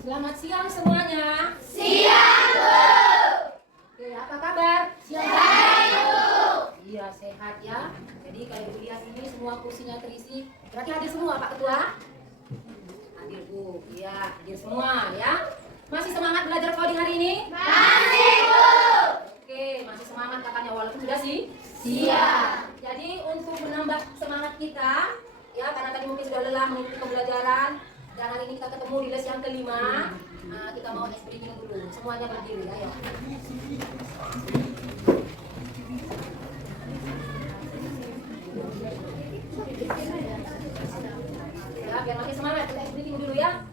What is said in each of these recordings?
Selamat siang semuanya. Siang, Bu. Oke, apa kabar? Siang. Baik, Bu. Iya, sehat ya. Jadi kalau Ibu lihat ini semua kursinya terisi. Berarti hadir semua Pak Ketua? Hadir Bu. Iya, hadir semua ya. Masih semangat belajar coding hari ini? Masih, Bu. Oke, masih semangat katanya walaupun sudah sih. Siap. Jadi untuk menambah semangat kita, ya karena tadi mungkin sudah lelah mengikuti pembelajaran dan hari ini kita ketemu di les yang kelima. Nah, kita mau ice breaking dulu. Semuanya berdiri, ayo. Ya, biar makin semangat kita ice breaking dulu ya.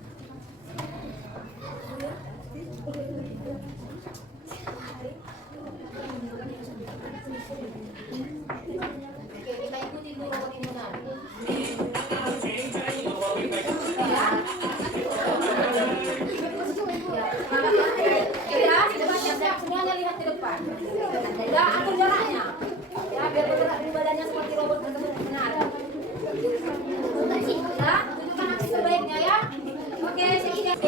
Oke, kita ikuti dulu robot ini benar. Semuanya lihat ke depan. Ya, atur jaraknya. Ya, biar bergerak di badannya seperti robot tersebut benar. Ya, tunjukkan aksi terbaiknya ya. Oke, sekali lagi.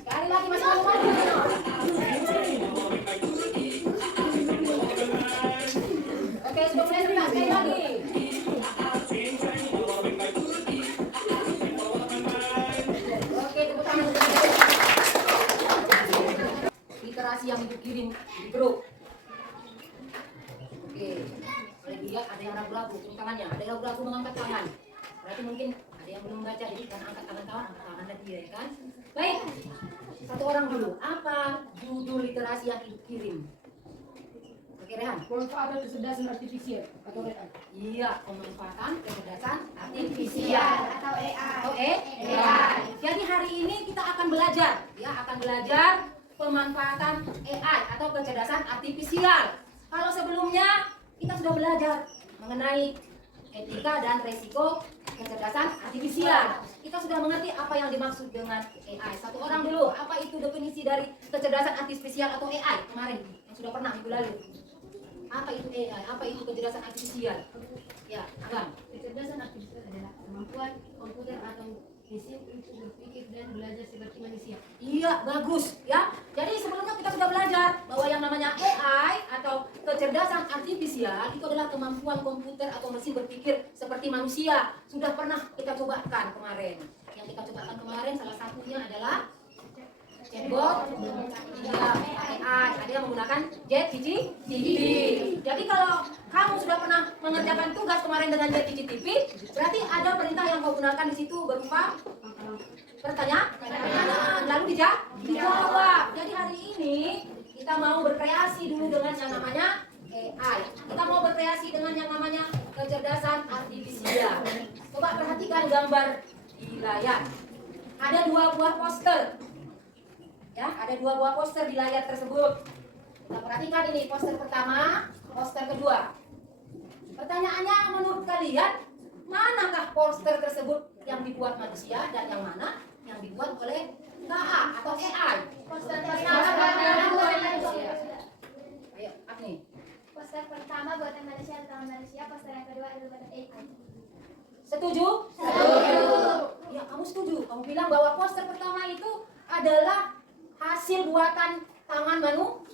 Sekali lagi masih malu-malu. Oke, sudah mulai sebentar. Sekali lagi. Oke, tepuk tangan. Literasi yang Ibu kirim di grup. Oke, boleh dilihat ada yang ragu-ragu turun tangannya, ada yang ragu-ragu mengangkat tangan. Berarti mungkin ada yang belum baca, jadi kan angkat tangan kawan, angkat tangan lagi ya kan. Baik, satu orang dulu. Apa judul literasi yang Ibu kirim? Oke, Rehan. Pemanfaatan kecerdasan artifisial atau AI. Iya, pemanfaatan kecerdasan Artifisial artifisial atau AI. atau AI. Jadi hari ini kita akan belajar, ya akan belajar pemanfaatan AI atau kecerdasan artifisial. Kalau sebelumnya kita sudah belajar mengenai etika dan resiko kecerdasan artifisial. Kita sudah mengerti apa yang dimaksud dengan AI. Satu orang dulu, apa itu definisi dari kecerdasan artifisial atau AI kemarin yang sudah pernah minggu lalu? Apa itu AI? Apa itu kecerdasan artifisial? Ya, Abang. Kecerdasan artifisial adalah kemampuan komputer atau mesin untuk berpikir dan belajar seperti manusia. Iya, bagus ya. Jadi sebelumnya kita sudah belajar bahwa yang namanya AI atau kecerdasan artifisial itu adalah kemampuan komputer atau mesin berpikir seperti manusia. Sudah pernah kita cobakan kemarin. Yang kita cobakan kemarin salah satunya adalah chatbot, ya, AI. Ada yang menggunakan ChatGPT. Jadi kalau kamu sudah pernah mengerjakan tugas kemarin dengan ChatGPT, berarti ada perintah yang kau gunakan di situ berupa pertanyaan, lalu dijawab. Jadi hari ini kita mau berkreasi dulu dengan yang namanya AI. Kita mau berkreasi dengan yang namanya kecerdasan artifisial. Coba perhatikan gambar di layar. Ada dua buah poster. Ya, ada dua buah poster di layar tersebut. Kita perhatikan ini poster pertama, poster kedua. Pertanyaannya, menurut kalian manakah poster tersebut yang dibuat manusia dan yang mana yang dibuat oleh KA atau AI? Poster pertama buatan manusia. Ayo, Agni. Poster pertama buatan manusia atau manusia. Poster yang kedua adalah buatan AI. Setuju? Setuju. Ya, kamu setuju. Kamu bilang bahwa poster pertama itu adalah hasil buatan tangan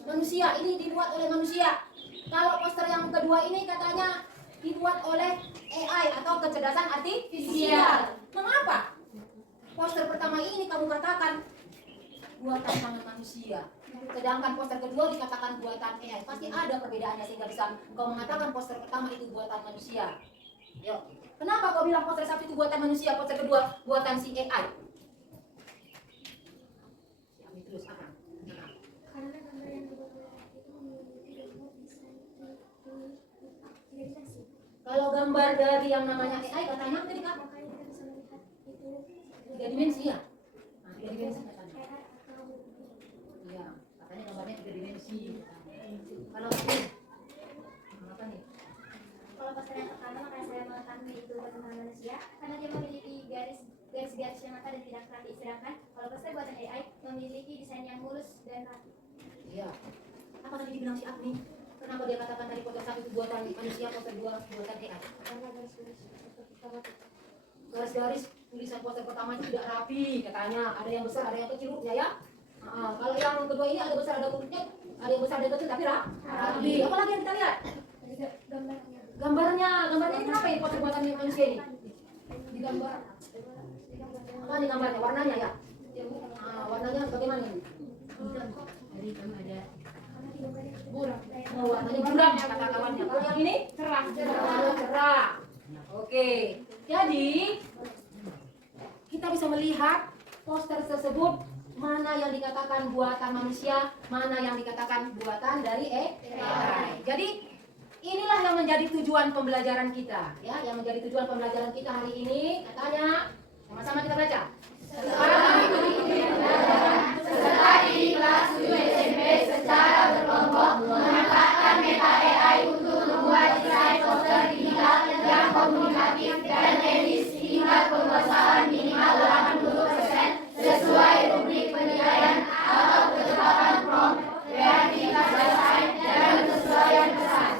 manusia. Ini dibuat oleh manusia. Kalau poster yang kedua ini katanya dibuat oleh AI atau kecerdasan artifisial. Mengapa? Poster pertama ini kamu katakan buatan tangan manusia, sedangkan poster kedua dikatakan buatan AI. Pasti ada perbedaannya sehingga bisa kau mengatakan poster pertama itu buatan manusia. Yuk, kenapa kau bilang poster satu itu buatan manusia, poster kedua buatan si AI? Terus apa? Karena gambar yang dibuat itu tidak bisa diidentifikasi. Kalau gambar dari yang namanya AI katanya tadi Kak, Makanya kita bisa melihat itu 3 dimensi ya? Nah, 3 dimensi katanya. AI atau Iya, katanya gambarnya 3 dimensi. Kalau apa nih? kalau poster yang pertama makanya saya mengetahui itu buatan tangan manusia karena dia memiliki garis-garis yang rata dan tidak rapi. Sedangkan kalau poster buatan AI memiliki desain yang mulus dan rapi. Iya. Apa tadi dibilang si Agni? Kenapa dia katakan tadi poster satu itu buatan manusia, poster dua buatan AI? Karena garis-garis seperti garis-garis tulisan poster pertama itu tidak rapi katanya, ada yang besar, ada yang kecil hurufnya ya. Kalau yang kedua ini ada besar, ada hurufnya, ada yang besar, ada yang kecil tapi rapi. Apa lagi yang kita lihat? Gambarnya ini kenapa ini poster buatan manusia ini? Di gambar. Apa ini gambarnya? Warnanya ya? Warnanya bagaimana ini? Dari kami ada Warnanya buram kata kawannya. Kalau yang ini cerah. Cerah. Oke. Jadi kita bisa melihat poster tersebut mana yang dikatakan buatan manusia, mana yang dikatakan buatan dari AI. Jadi inilah yang menjadi tujuan pembelajaran kita, ya, yang menjadi tujuan pembelajaran kita hari ini. Katanya, sama-sama kita baca. Setelah di kelas 7 SMP secara berkelompok memanfaatkan Meta AI untuk membuat desain poster digital yang komunikatif dan etis tingkat penguasaan minimal 80% sesuai rubrik penilaian atau ketetapan prompt, kreativitas desain, dan kesesuaian pesan.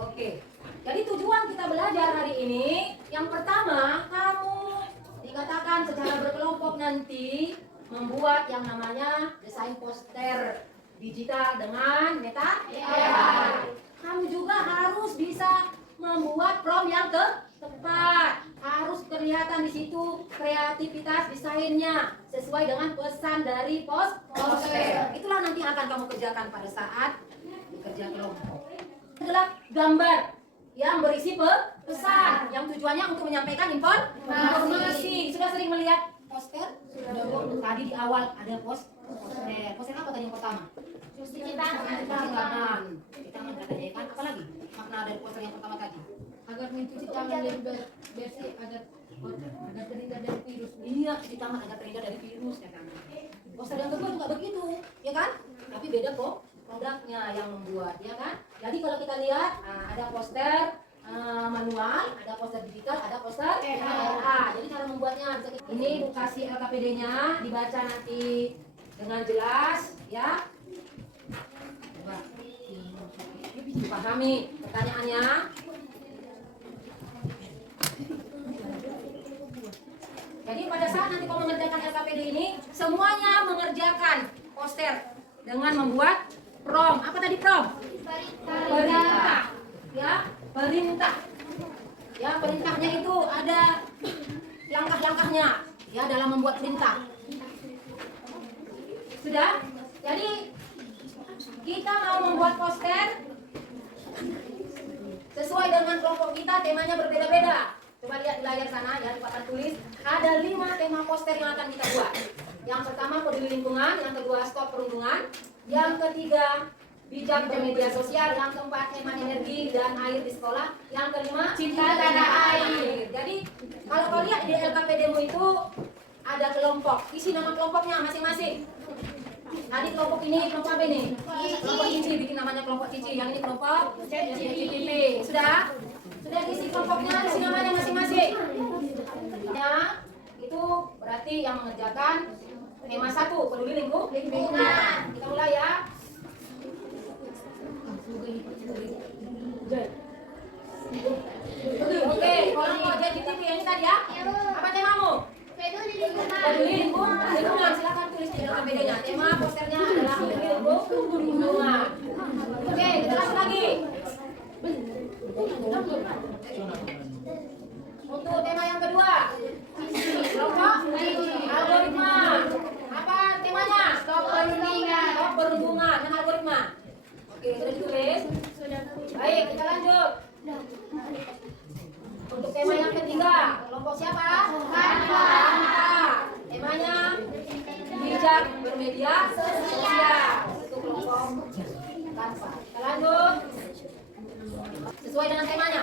Oke. Jadi tujuan kita belajar hari ini, yang pertama, kamu dikatakan secara berkelompok nanti membuat yang namanya desain poster digital dengan Meta AI. Kamu juga harus bisa membuat prompt yang tepat. Harus kelihatan di situ kreativitas desainnya sesuai dengan pesan dari poster. Itulah nanti akan kamu kerjakan pada saat bekerja kelompok. Adalah gambar yang berisi pesan yang tujuannya untuk menyampaikan informasi. Sudah sering melihat poster? Tadi di awal ada poster. Poster apa tadi yang pertama? Cuci tangan. Cuci tangan. Cuci tangan katanya kan. Apa lagi makna dari poster yang pertama tadi? agar mencuci tangan lebih bersih agar terhindar dari virus. Iya, cuci tangan agar terhindar dari virus katanya. Poster yang kedua juga begitu, ya kan? Tapi beda kok produknya yang membuat, ya kan? Jadi kalau kita lihat ada poster manual, ada poster digital, ada poster AI. Jadi cara membuatnya ini kasih LKPD-nya dibaca nanti dengan jelas, ya. Coba dipahami pertanyaannya. Jadi pada saat nanti kamu mengerjakan LKPD ini, semuanya mengerjakan poster dengan membuat prompt. Apa tadi prompt? Perintah. Ya, perintah. Ya, perintahnya itu ada langkah-langkahnya ya dalam membuat perintah. Sudah? Jadi kita mau membuat poster sesuai dengan kelompok kita, temanya berbeda-beda. Coba lihat di layar sana ya, di papan tulis. Ada 5 tema poster yang akan kita buat. Yang pertama peduli lingkungan, yang kedua stop perundungan, yang ketiga bijak bermedia sosial, yang keempat hemat energi dan air di sekolah, yang kelima cinta tanah air. Jadi kalau kau lihat di LKPD-mu itu ada kelompok, isi nama kelompoknya masing-masing. Tadi kelompok ini kelompok apa ini? Kelompok Cici, bikin namanya kelompok Cici. Yang ini kelompok CCTV. Sudah? Sudah isi kelompoknya, isi namanya masing-masing. Ya, itu berarti yang mengerjakan tema 1 peduli lingkungan. Kita mulai ya. Oke, kelompok CCTV yang ini tadi ya. Apa temamu? Peduli lingkungan. Peduli lingkungan. Silakan tulis di LKPD-nya. Tema posternya adalah peduli lingkungan. Oke, kita lanjut lagi. Untuk tema yang kedua, kelompok algoritma. Apa temanya? Stop perundungan dan algoritma. Oke, sudah ditulis. Baik, kita lanjut. Untuk tema yang ketiga, kelompok siapa? Kanva. Temanya bijak bermedia sosial. Itu kelompok Kanva. Kita lanjut. Sesuai dengan temanya.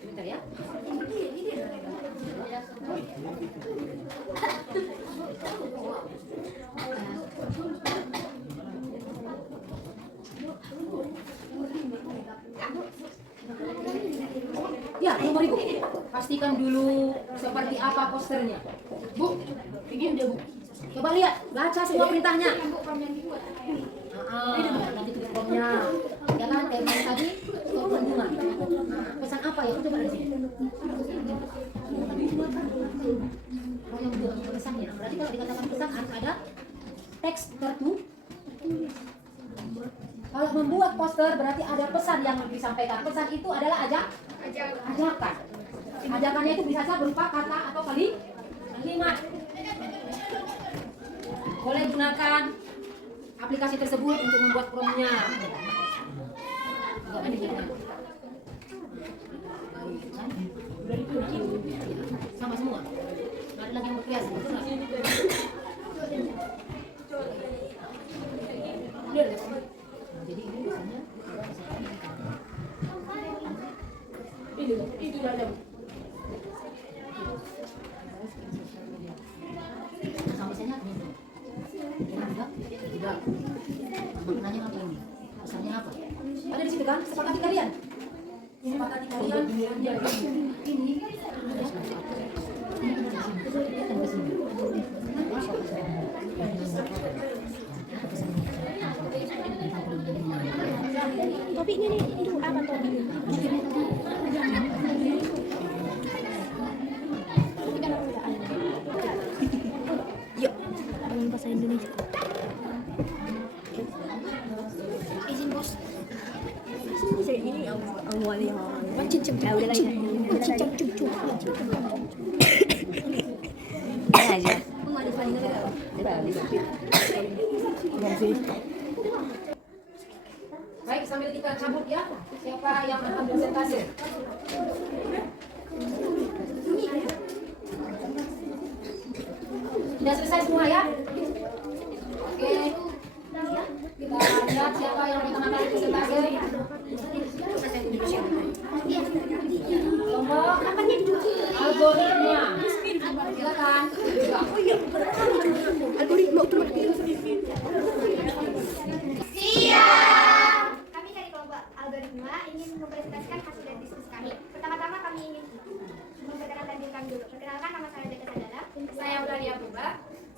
Bentar ya. Ya, 5.000. Pastikan dulu seperti apa posternya. Bu, begini deh Bu. Coba lihat, baca semua perintahnya. Nanti tulis promnya. Ya kan, tema tadi stop perundungan. Pesan itu coba dari sini. Royong buat pesannya. Berarti kalau dikatakan pesan harus ada teks tertentu. Kalau membuat poster berarti ada pesan yang disampaikan. Pesan itu adalah ajakan. Ajakannya itu bisa saja berupa kata atau kalimat. Boleh gunakan aplikasi tersebut untuk membuat promnya. Sama semua. Nggak ada lagi yang berkreasi. Betul nggak? Jadi ini biasanya ini ada. Sama biasanya ini. Tidak. Maknanya apa ini? Pesannya apa? Ada di situ kan? Sepakati kalian. Sepakati kalian. Ini. Topiknya nih, itu apa topiknya? Yuk, dengan bahasa Indonesia. Izin bos. Saya ini awalnya cincin udah lagi. Cincin cucu. Aja. Baik, sambil kita cabut ya. Siapa yang akan presentasi? Sudah selesai semua ya? Oke. Kita lihat siapa yang pertama kali presentasi. Kelompok algoritma. Silakan. Algoritma. Siap! Kami dari kelompok algoritma ingin mempresentasikan hasil dari diskusi kami. Pertama-tama kami ingin memperkenalkan diri kami dulu. Perkenalkan, nama saya Deka Sadara. Saya Eulalia Buba.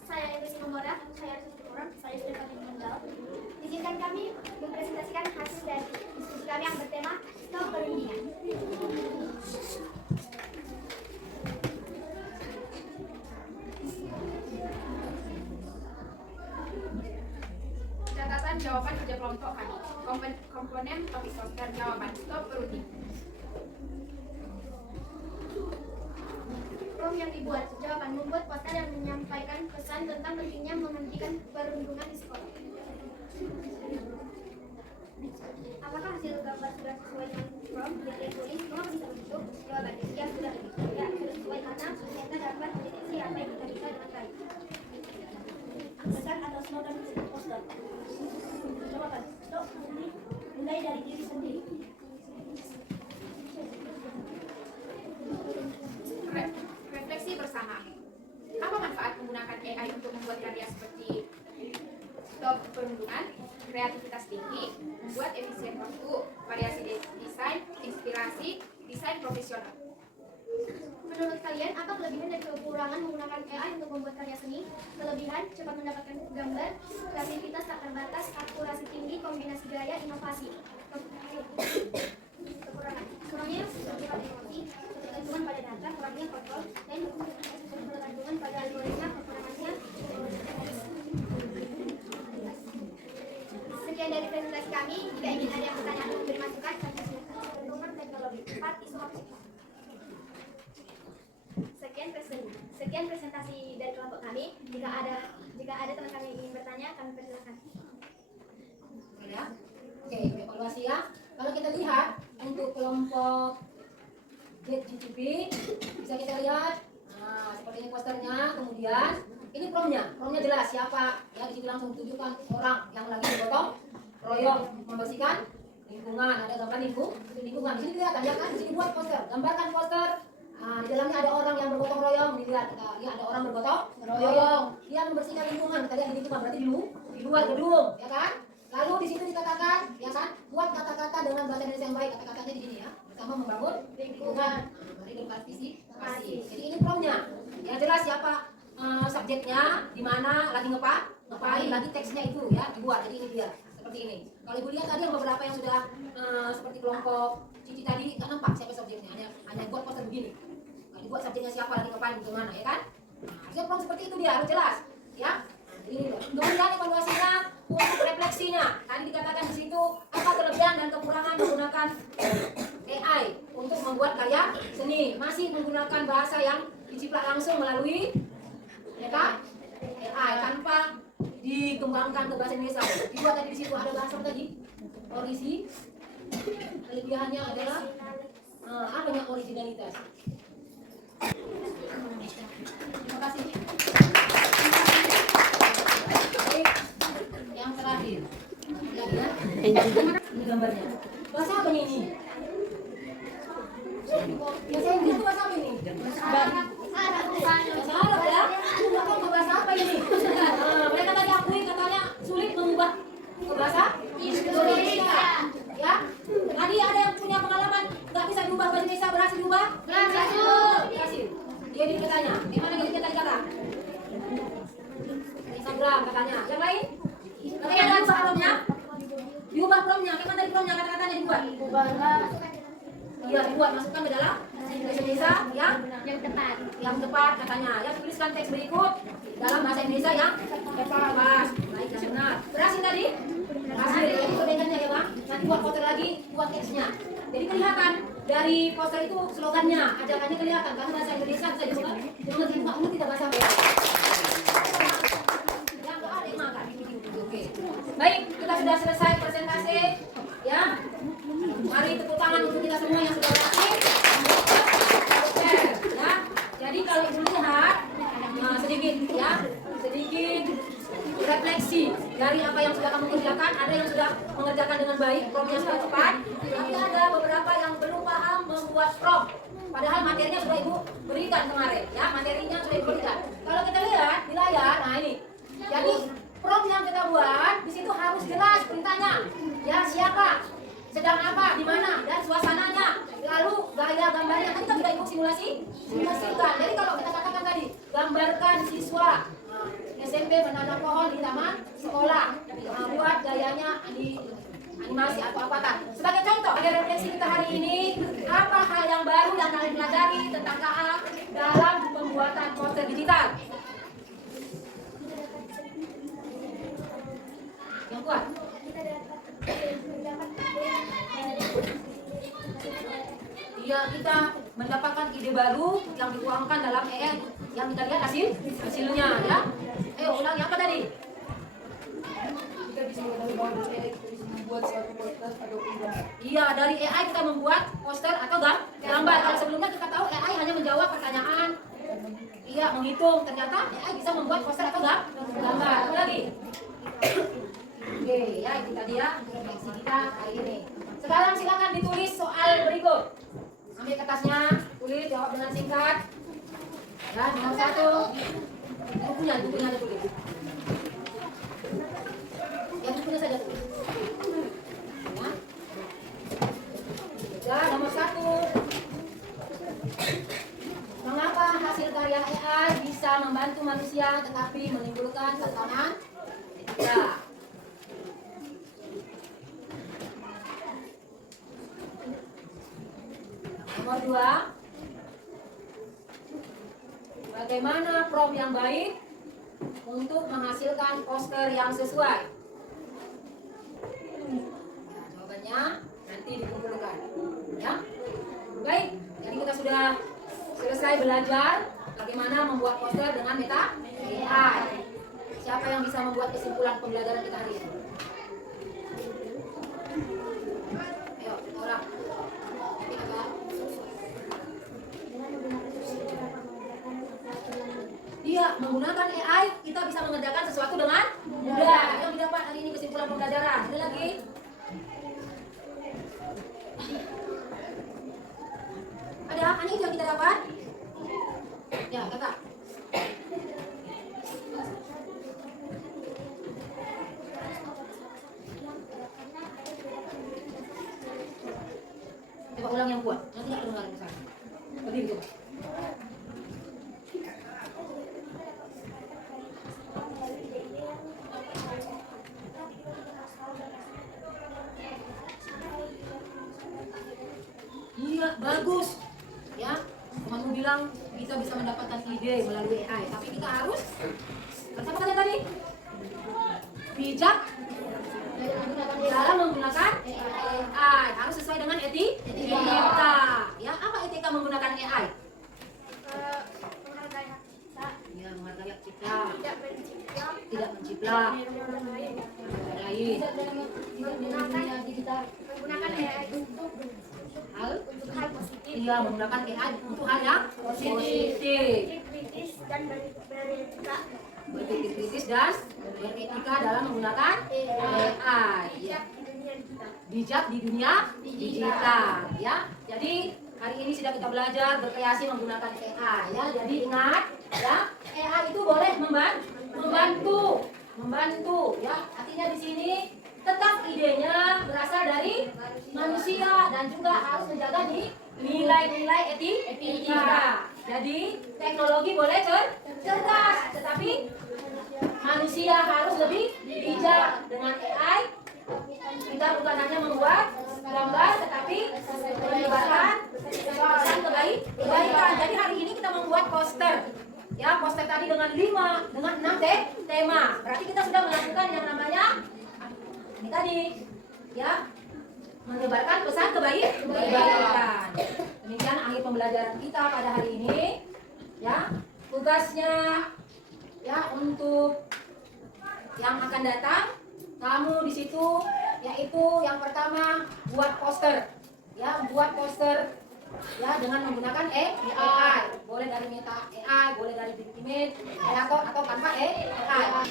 Saya Elusi Nomora. Saya Arsus Orang. Saya Stefani Mendal. Izinkan kami mempresentasikan hasil dari diskusi kami yang bertema Stop Perundingan. Catatan jawaban kerja kelompok kami. Komponen topik poster jawaban stop perundingan. Prom yang dibuat, jawaban membuat poster yang menyampaikan pesan tentang pentingnya menghentikan perundungan di sekolah. Apakah hasil gambar sudah sesuai dengan prom yang ditulis? Mengapa bisa begitu? Jawabannya, ya sudah begitu. Ya, sudah sesuai karena ternyata dapat mendeteksi apa yang kita bisa dengan baik. Pesan atau slogan poster. Jawaban. Stop. Mulai dari diri sendiri. Refleksi bersama. Apa manfaat menggunakan AI untuk membuat karya seperti stop perundungan, kreativitas tinggi, membuat efisien waktu, variasi desain, inspirasi, desain profesional. Menurut kalian, apa kelebihan dan kekurangan menggunakan AI untuk membuat karya seni? Kelebihan, cepat mendapatkan gambar, kreativitas tak terbatas, akurasi tinggi, kombinasi gaya, inovasi. Kekurangan, kurangnya bersifat emosi, ketergantungan pada data, kurangnya kontrol, dan ketergantungan pada algoritma, kekurangannya. Sekian dari presentasi kami. Jika ingin ada yang bertanya atau memberi masukan, kami silakan. Nomor teknologi 4 isu opsi. Sekian presentasi dari kelompok kami. Jika ada teman kami yang ingin bertanya, kami persilakan. Ya. Oke, evaluasi ya. Kalau kita lihat untuk kelompok GTP bisa kita lihat, nah seperti ini posternya. Kemudian ini promnya jelas siapa ya, di situ langsung tunjukkan orang yang lagi bergotong royong membersihkan lingkungan, ada gambar lingkungan. Di sini kelihatan ya kan, di sini buat poster, gambarkan poster. Nah, di dalamnya ada orang yang bergotong royong, dilihat ya, ada orang bergotong royong, dia membersihkan lingkungan. Kita lihat di lingkungan berarti di luar gedung, ya kan? Lalu di situ dikatakan, ya kan, buat kata-kata dengan bahasa Indonesia yang baik, kata-katanya di sini ya, bersama membangun lingkungan, mari berpartisipasi. Jadi ini promnya, yang jelas siapa subjeknya, di mana lagi ngapain, lagi teksnya itu ya dibuat. Jadi ini dia seperti ini. Kalau ibu lihat tadi yang beberapa yang sudah seperti kelompok Cici tadi, kan nampak siapa subjeknya, hanya hanya buat poster begini. Nggak dibuat subjeknya siapa lagi ngapain bagaimana, ya kan? Nah, harusnya prompt seperti itu dia harus jelas, ya. Nah, ini loh. Kemudian evaluasinya untuk refleksinya. Tadi dikatakan di situ apa kelebihan dan kekurangan menggunakan AI untuk membuat karya seni. Masih menggunakan bahasa yang diciplak langsung melalui meta AI tanpa dikembangkan ke bahasa Indonesia. Dibuat tadi di situ ada bahasa tadi orisi. Kelebihannya adalah adanya originalitas. Terima kasih. Baik, yang terakhir. Lagi ya? Ini gambarnya. Bahasa apa ini? Bahasa Inggris itu bahasa apa ini? Bahasa Arab ya? Nggak tahu bahasa apa ini? Mereka tadi akui katanya sulit mengubah ke bahasa Indonesia. Ya? Tadi ada yang punya pengalaman nggak bisa diubah bahasa Indonesia, berhasil diubah? Berhasil. Dia ditanya, gimana gini tadi kata? Instagram katanya. Yang lain? Katanya ada diubah promnya? Diubah promnya, gimana tadi promnya kata-katanya dibuat? Iya dibuat, masukkan ke dalam bahasa Indonesia yang tepat katanya. Yang tuliskan teks berikut dalam bahasa Indonesia yang tepat. Baik dan benar. Berhasil tadi? Berhasil. Jadi perbedaannya ya bang. Nanti buat poster lagi, buat teksnya. Jadi kelihatan dari poster itu slogannya, ajakannya kelihatan karena bahasa Indonesia bisa dibuat. Jangan tidak bahasa apa. Yang nggak ada yang makan. Oke. Baik, kita sudah selesai presentasi. Ya. Mari tepuk tangan untuk kita semua yang sudah berhasil. Ya. Jadi kalau ibu lihat sedikit refleksi dari apa yang sudah kamu kerjakan. Ada yang sudah mengerjakan dengan baik, promnya sudah tepat. Tapi ada beberapa yang belum paham membuat prom. Padahal materinya sudah ibu berikan kemarin, ya materinya sudah ibu berikan. Kalau kita lihat di layar, nah ini. Jadi prom yang kita buat di situ harus jelas perintahnya. Ya siapa, sedang apa, di mana, dan suasananya. Lalu gaya gambarnya kan kita tidak ibu simulasikan. Jadi kalau kita katakan tadi, gambarkan siswa SMP menanam pohon di taman sekolah, buat gayanya animasi atau apa kan. Sebagai contoh, ada refleksi kita hari ini, apa hal yang baru yang kalian pelajari tentang KA dalam pembuatan poster digital? Yang kuat. Iya, kita mendapatkan ide baru yang dituangkan dalam EN yang kita lihat hasilnya ya. Ayo ulangi apa tadi? Kita bisa membuat suatu poster atau gambar. Iya, dari AI kita membuat poster atau gambar. Kalau sebelumnya kita tahu AI hanya menjawab pertanyaan. Iya, menghitung. Ternyata AI bisa membuat poster atau gambar. Apa lagi? Oke, ya itu tadi ya refleksi kita hari ini. Sekarang silakan ditulis soal berikut. Ambil kertasnya, tulis, jawab dengan singkat. Ya, nomor 1. Bukunya ada tulis. Yang bukunya saja tulis. Ya. Ya, nomor 1. Mengapa hasil karya AI bisa membantu manusia tetapi menimbulkan tantangan etika? Nomor 2. Bagaimana prompt yang baik untuk menghasilkan poster yang sesuai? Nah, jawabannya nanti dikumpulkan. Ya, baik. Jadi kita sudah selesai belajar bagaimana membuat poster dengan meta AI. Siapa yang bisa membuat kesimpulan pembelajaran kita hari ini? Ayo, orang. Iya, menggunakan AI kita bisa mengerjakan sesuatu dengan mudah. Yang didapat hari ini kesimpulan pembelajaran. Ada lagi? Ada apa nih yang kita dapat? Ya, kakak. Coba ulang yang kuat. Nanti tidak kedengaran misalnya. Berdiri coba. Iya, bagus. Temanmu bilang kita bisa mendapatkan ide melalui AI, tapi kita harus apa kata tadi? Bijak dalam menggunakan AI, harus sesuai dengan etika. Ya, apa etika menggunakan AI? Menghargai hak kita, Ya, menghargai hak kita, tidak menciplak, tidak menciplak orang lain, orang lain. menggunakan AI untuk hal positif, Iya, menggunakan AI untuk hal yang positif. kritis dan beretika, Berpikir kritis dan beretika dalam menggunakan AI. Ya. bijak di dunia digital. Bijak di dunia digital. Ya, jadi hari ini sudah kita belajar berkreasi menggunakan AI. Ya, jadi ingat, ya, AI itu boleh membantu. Ya, artinya di sini tetap idenya berasal dari manusia dan juga harus menjaga nilai-nilai etika. Jadi teknologi boleh cerdas, tetapi manusia harus lebih bijak. Dengan AI kita bukan hanya membuat gambar, tetapi menyebarkan pesan kebaikan. Jadi hari ini kita membuat poster. Ya, poster tadi dengan 6 tema. Berarti kita sudah melakukan yang namanya ini tadi, ya, menyebarkan pesan kebaikan. Demikian akhir pembelajaran kita pada hari ini. Ya, tugasnya ya untuk yang akan datang, kamu di situ yaitu yang pertama buat poster. Ya, buat poster ya dengan menggunakan AI. Boleh dari Meta AI, boleh dari Big Image, atau Canva AI.